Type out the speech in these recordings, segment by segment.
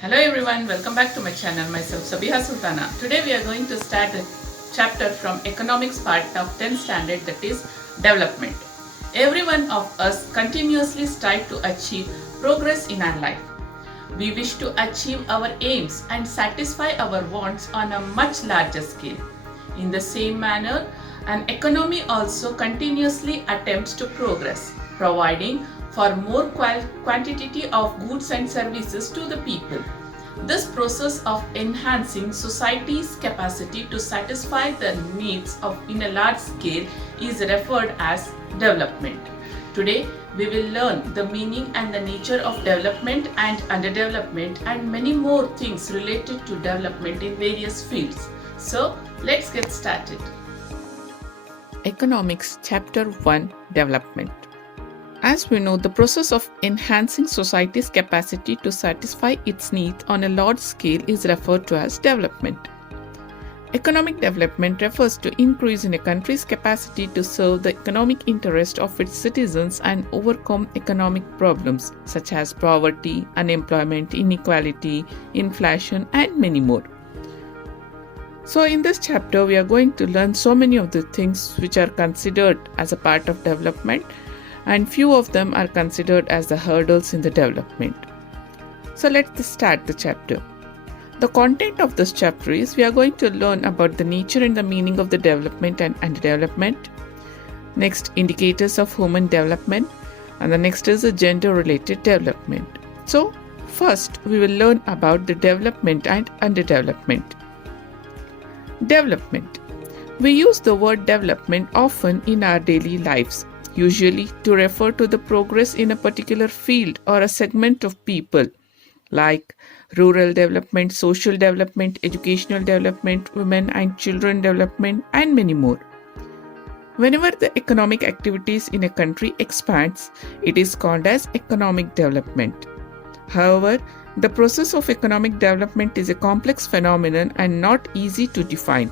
Hello everyone, welcome back to my channel. Myself Sabiha Sultana. Today we are going to start a chapter from economics part of 10th standard, that is development. Every one of us continuously strive to achieve progress in our life. We wish to achieve our aims and satisfy our wants on a much larger scale. In the same manner, an economy also continuously attempts to progress, providing for more quantity of goods and services to the people. This process of enhancing society's capacity to satisfy the needs of in a large scale is referred as development. Today, we will learn the meaning and the nature of development and underdevelopment and many more things related to development in various fields. So, let's get started. Economics Chapter 1 Development. As we know, the process of enhancing society's capacity to satisfy its needs on a large scale is referred to as development. Economic development refers to increase in a country's capacity to serve the economic interest of its citizens and overcome economic problems such as poverty, unemployment, inequality, inflation, and many more. So in this chapter, we are going to learn so many of the things which are considered as a part of development, and few of them are considered as the hurdles in the development. So let's start the chapter. The content of this chapter is we are going to learn about the nature and the meaning of the development and underdevelopment. Next, indicators of human development, and the next is the gender related development. So first we will learn about the development and underdevelopment. Development. We use the word development often in our daily lives, usually to refer to the progress in a particular field or a segment of people, like rural development, social development, educational development, women and children development, and many more. Whenever the economic activities in a country expands, it is called as economic development. However, the process of economic development is a complex phenomenon and not easy to define.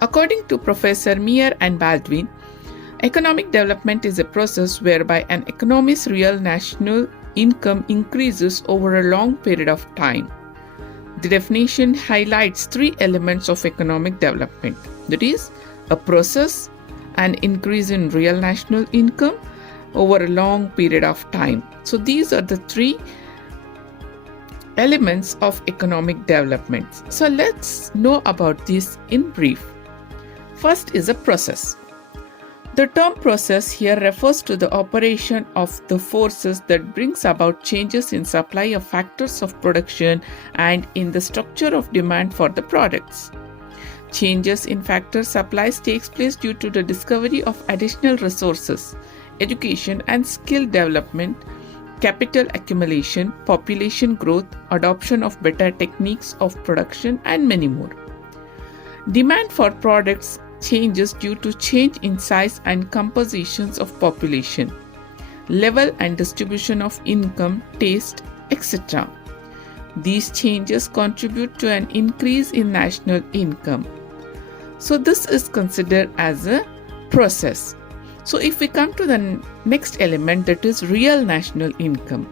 According to Professor Meyer and Baldwin, economic development is a process whereby an economy's real national income increases over a long period of time. The definition highlights three elements of economic development, that is, a process, an increase in real national income over a long period of time. So these are the three elements of economic development. So let's know about this in brief. First is a process. The term process here refers to the operation of the forces that brings about changes in supply of factors of production and in the structure of demand for the products. Changes in factor supplies takes place due to the discovery of additional resources, education and skill development, capital accumulation, population growth, adoption of better techniques of production, and many more. Demand for products changes due to change in size and compositions of population, level and distribution of income, taste, etc. These changes contribute to an increase in national income. So this is considered as a process. So if we come to the next element, that is real national income.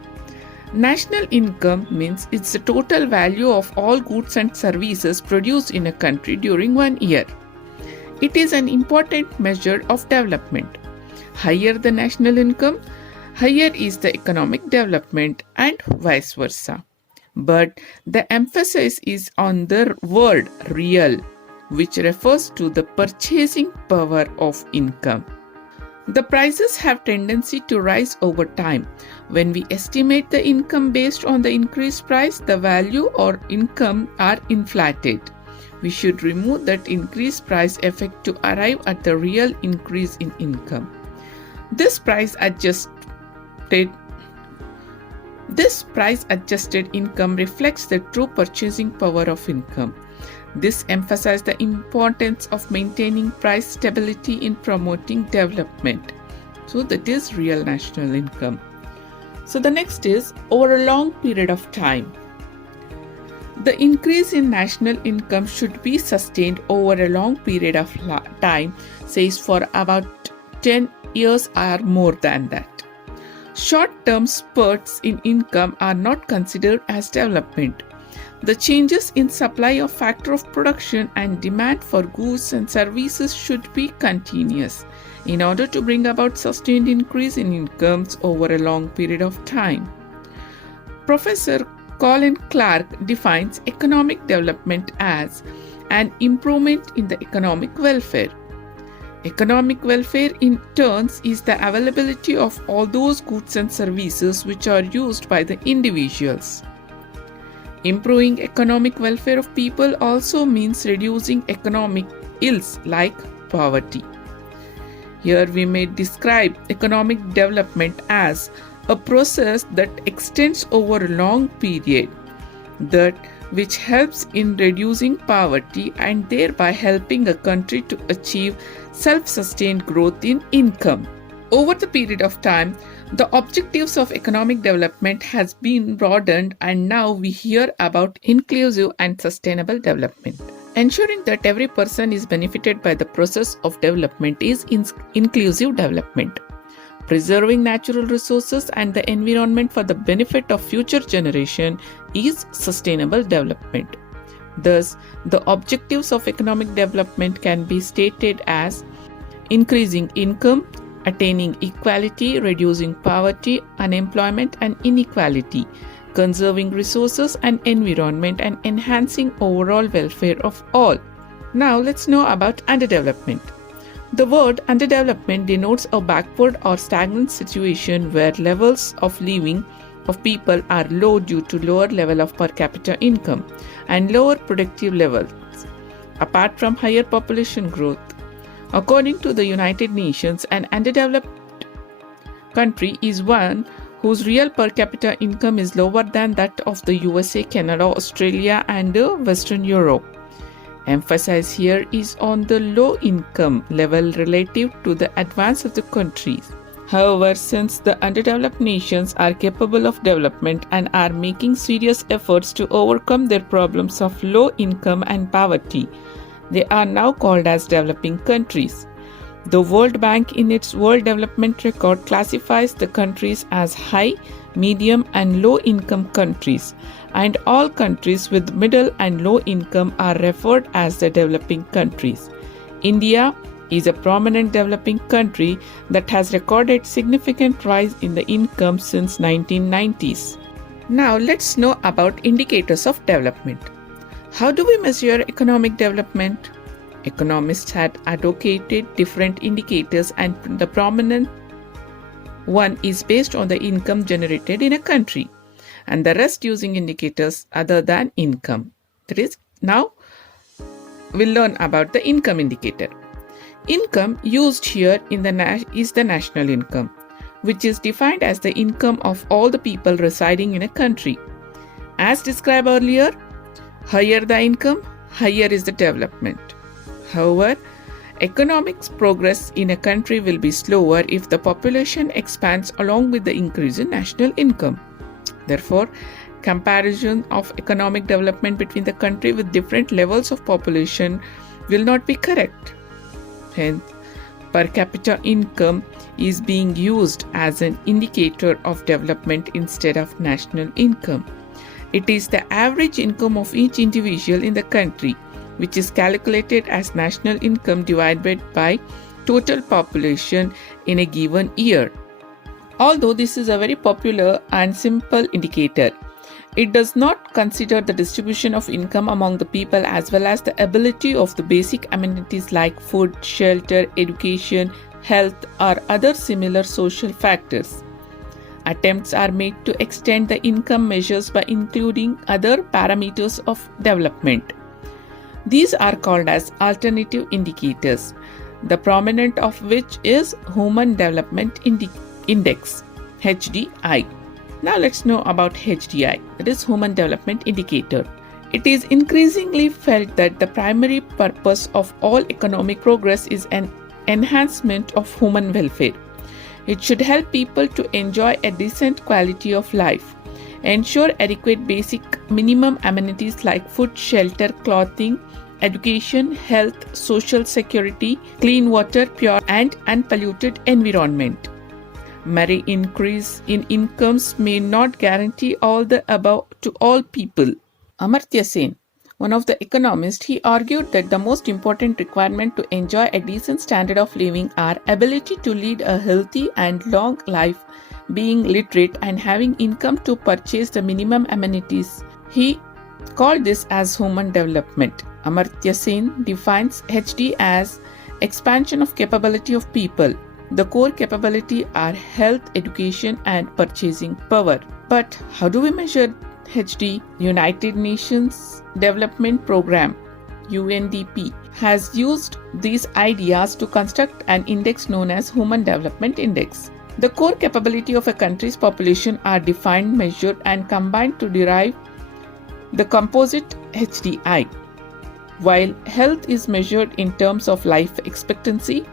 National income means it's the total value of all goods and services produced in a country during 1 year. It is an important measure of development. Higher the national income, higher is the economic development, and vice versa. But the emphasis is on the word real, which refers to the purchasing power of income. The prices have tendency to rise over time. When we estimate the income based on the increased price, the value or income are inflated. We should remove that increased price effect to arrive at the real increase in income. This price adjusted income reflects the true purchasing power of income. This emphasizes the importance of maintaining price stability in promoting development. So that is real national income. So the next is over a long period of time. The increase in national income should be sustained over a long period of time, says for about 10 years or more than that. Short-term spurts in income are not considered as development. The changes in supply of factor of production and demand for goods and services should be continuous in order to bring about sustained increase in incomes over a long period of time. Professor Colin Clark defines economic development as an improvement in the economic welfare. Economic welfare in turns is the availability of all those goods and services which are used by the individuals. Improving economic welfare of people also means reducing economic ills like poverty. Here we may describe economic development as a process that extends over a long period, which helps in reducing poverty and thereby helping a country to achieve self-sustained growth in income. Over the period of time, the objectives of economic development has been broadened, and now we hear about inclusive and sustainable development. Ensuring that every person is benefited by the process of development is inclusive development. Preserving natural resources and the environment for the benefit of future generation is sustainable development. Thus, the objectives of economic development can be stated as increasing income, attaining equality, reducing poverty, unemployment and inequality, conserving resources and environment, and enhancing overall welfare of all. Now let's know about underdevelopment. The word underdevelopment denotes a backward or stagnant situation where levels of living of people are low due to lower level of per capita income and lower productive levels, apart from higher population growth. According to the United Nations, an underdeveloped country is one whose real per capita income is lower than that of the USA, Canada, Australia, and Western Europe. Emphasis here is on the low income level relative to the advance of the countries. However, since the underdeveloped nations are capable of development and are making serious efforts to overcome their problems of low income and poverty, they are now called as developing countries. The World Bank in its World Development Record classifies the countries as high, medium and low income countries, and all countries with middle and low income are referred as the developing countries. India is a prominent developing country that has recorded significant rise in the income since 1990s. Now let's know about indicators of development. How do we measure economic development? Economists had advocated different indicators, and the prominent one is based on the income generated in a country, and the rest using indicators other than income. That is, now we'll learn about the income indicator. Income used here is the national income, which is defined as the income of all the people residing in a country. As described earlier, higher the income, higher is the development. However, economic progress in a country will be slower if the population expands along with the increase in national income. Therefore, comparison of economic development between the country with different levels of population will not be correct. Hence, per capita income is being used as an indicator of development instead of national income. It is the average income of each individual in the country, which is calculated as national income divided by total population in a given year. Although this is a very popular and simple indicator, it does not consider the distribution of income among the people as well as the ability of the basic amenities like food, shelter, education, health, or other similar social factors. Attempts are made to extend the income measures by including other parameters of development. These are called as alternative indicators, the prominent of which is Human Development Index, HDI. Now let's know about HDI, that is Human Development Indicator. It is increasingly felt that the primary purpose of all economic progress is an enhancement of human welfare. It should help people to enjoy a decent quality of life, ensure adequate basic minimum amenities like food, shelter, clothing, education, health, social security, clean water, pure and unpolluted environment. Mere increase in incomes may not guarantee all the above to all people. Amartya Sen, one of the economists, he argued that the most important requirement to enjoy a decent standard of living are ability to lead a healthy and long life, being literate and having income to purchase the minimum amenities. He called this as human development. Amartya Sen defines HD as expansion of capability of people. The core capability are health, education and purchasing power. But how do we measure HD? United Nations Development Programme UNDP has used these ideas to construct an index known as Human Development Index. The core capability of a country's population are defined, measured and combined to derive the composite HDI. While health is measured in terms of life expectancy,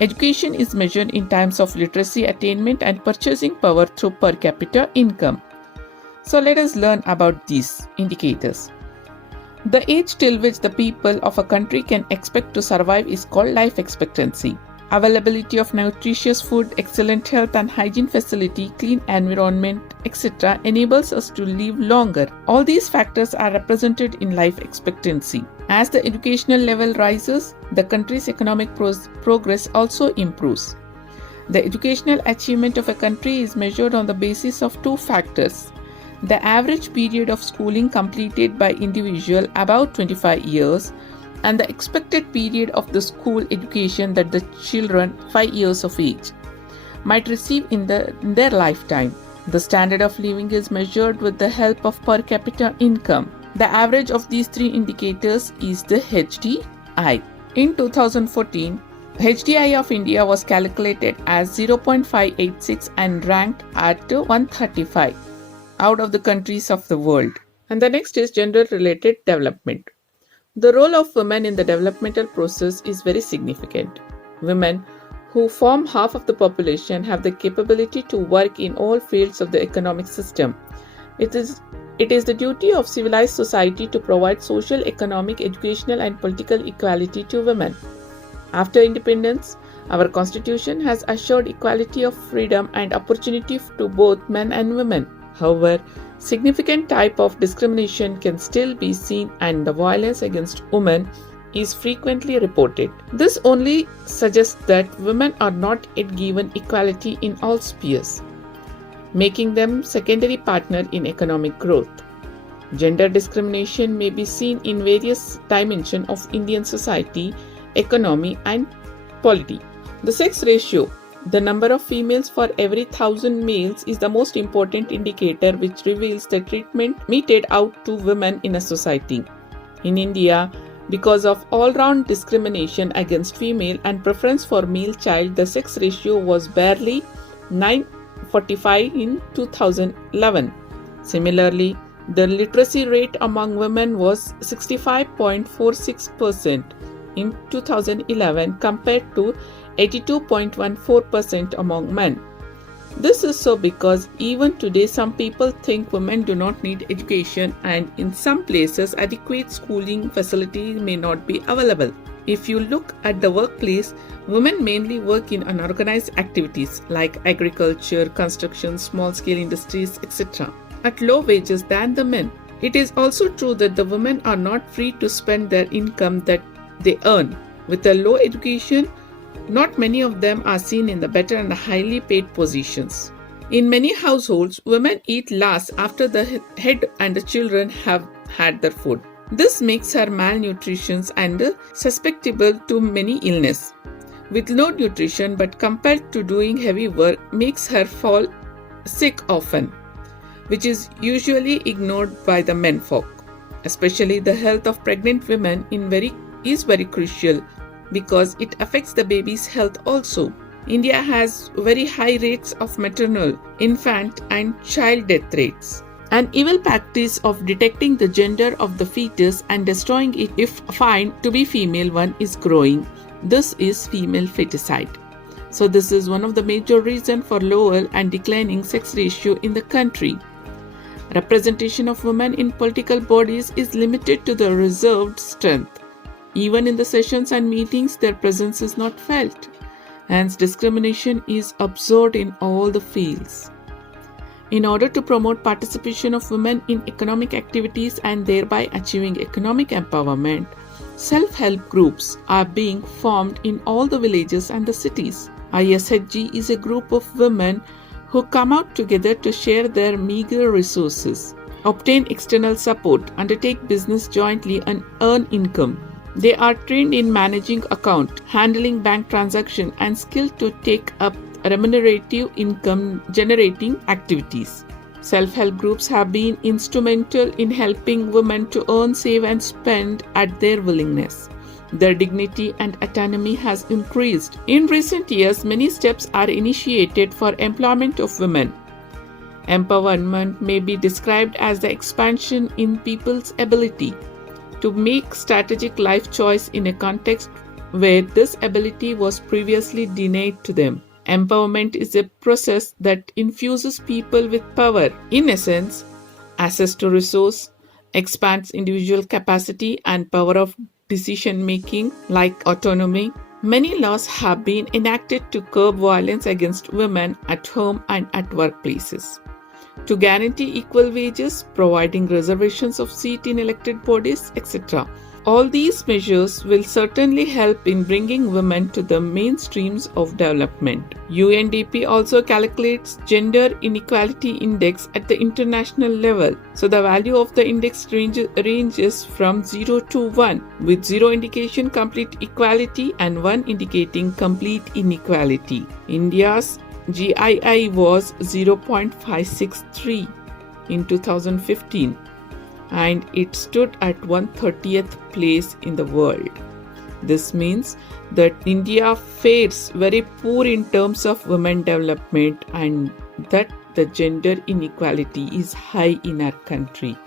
education is measured in terms of literacy attainment and purchasing power through per capita income. So let us learn about these indicators. The age till which the people of a country can expect to survive is called life expectancy. Availability of nutritious food, excellent health and hygiene facility, clean environment, etc. enables us to live longer. All these factors are represented in life expectancy. As the educational level rises, the country's economic progress also improves. The educational achievement of a country is measured on the basis of two factors: the average period of schooling completed by individual about 25 years and the expected period of the school education that the children 5 years of age might receive in their lifetime. The standard of living is measured with the help of per capita income. The average of these three indicators is the HDI. In 2014, HDI of India was calculated as 0.586 and ranked at 135 out of the countries of the world. And the next is gender-related development. The role of women in the developmental process is very significant. Women, who form half of the population, have the capability to work in all fields of the economic system. It is the duty of civilized society to provide social, economic, educational and political equality to women. After independence, our constitution has assured equality of freedom and opportunity to both men and women. However, significant type of discrimination can still be seen and the violence against women is frequently reported. This only suggests that women are not yet given equality in all spheres, making them secondary partner in economic growth. Gender discrimination may be seen in various dimensions of Indian society, economy and polity. The sex ratio, the number of females for every 1,000 males, is the most important indicator which reveals the treatment meted out to women in a society. In India, because of all-round discrimination against female and preference for male child, the sex ratio was barely 9:45 in 2011. Similarly, the literacy rate among women was 65.46% in 2011 compared to 82.14% among men. This is so because even today some people think women do not need education and in some places adequate schooling facilities may not be available. If you look at the workplace, women mainly work in unorganized activities like agriculture, construction, small-scale industries, etc. at low wages than the men. It is also true that the women are not free to spend their income that they earn. With a low education, not many of them are seen in the better and highly paid positions. In many households, women eat last after the head and the children have had their food. This makes her malnutrition and susceptible to many illness. With low nutrition but compelled to doing heavy work makes her fall sick often, which is usually ignored by the menfolk. Especially the health of pregnant women is very crucial because it affects the baby's health also. India has very high rates of maternal, infant and child death rates. An evil practice of detecting the gender of the fetus and destroying it if found to be female one is growing. This is female feticide. So this is one of the major reasons for lower and declining sex ratio in the country. Representation of women in political bodies is limited to the reserved strength. Even in the sessions and meetings, their presence is not felt. Hence, discrimination is observed in all the fields. In order to promote participation of women in economic activities and thereby achieving economic empowerment, self-help groups are being formed in all the villages and the cities. ISHG is a group of women who come out together to share their meager resources, obtain external support, undertake business jointly, and earn income. They are trained in managing account, handling bank transaction, and skilled to take up remunerative income generating activities. Self-help groups have been instrumental in helping women to earn, save, and spend at their willingness. Their dignity and autonomy has increased. In recent years, many steps are initiated for employment of women. Empowerment may be described as the expansion in people's ability to make strategic life choice in a context where this ability was previously denied to them. Empowerment is a process that infuses people with power. In essence, access to resource expands individual capacity and power of decision making, like autonomy. Many laws have been enacted to curb violence against women at home and at workplaces, to guarantee equal wages, providing reservations of seat in elected bodies, etc. All these measures will certainly help in bringing women to the mainstreams of development. UNDP also calculates gender inequality index at the international level. So the value of the index ranges from 0 to 1, with 0 indication complete equality and 1 indicating complete inequality. India's GII was 0.563 in 2015. And it stood at 130th place in the world. This means that India fares very poor in terms of women development and that the gender inequality is high in our country.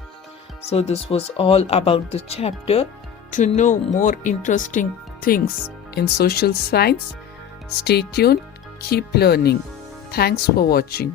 So this was all about the chapter. To know more interesting things in social science, stay tuned, keep learning. Thanks for watching.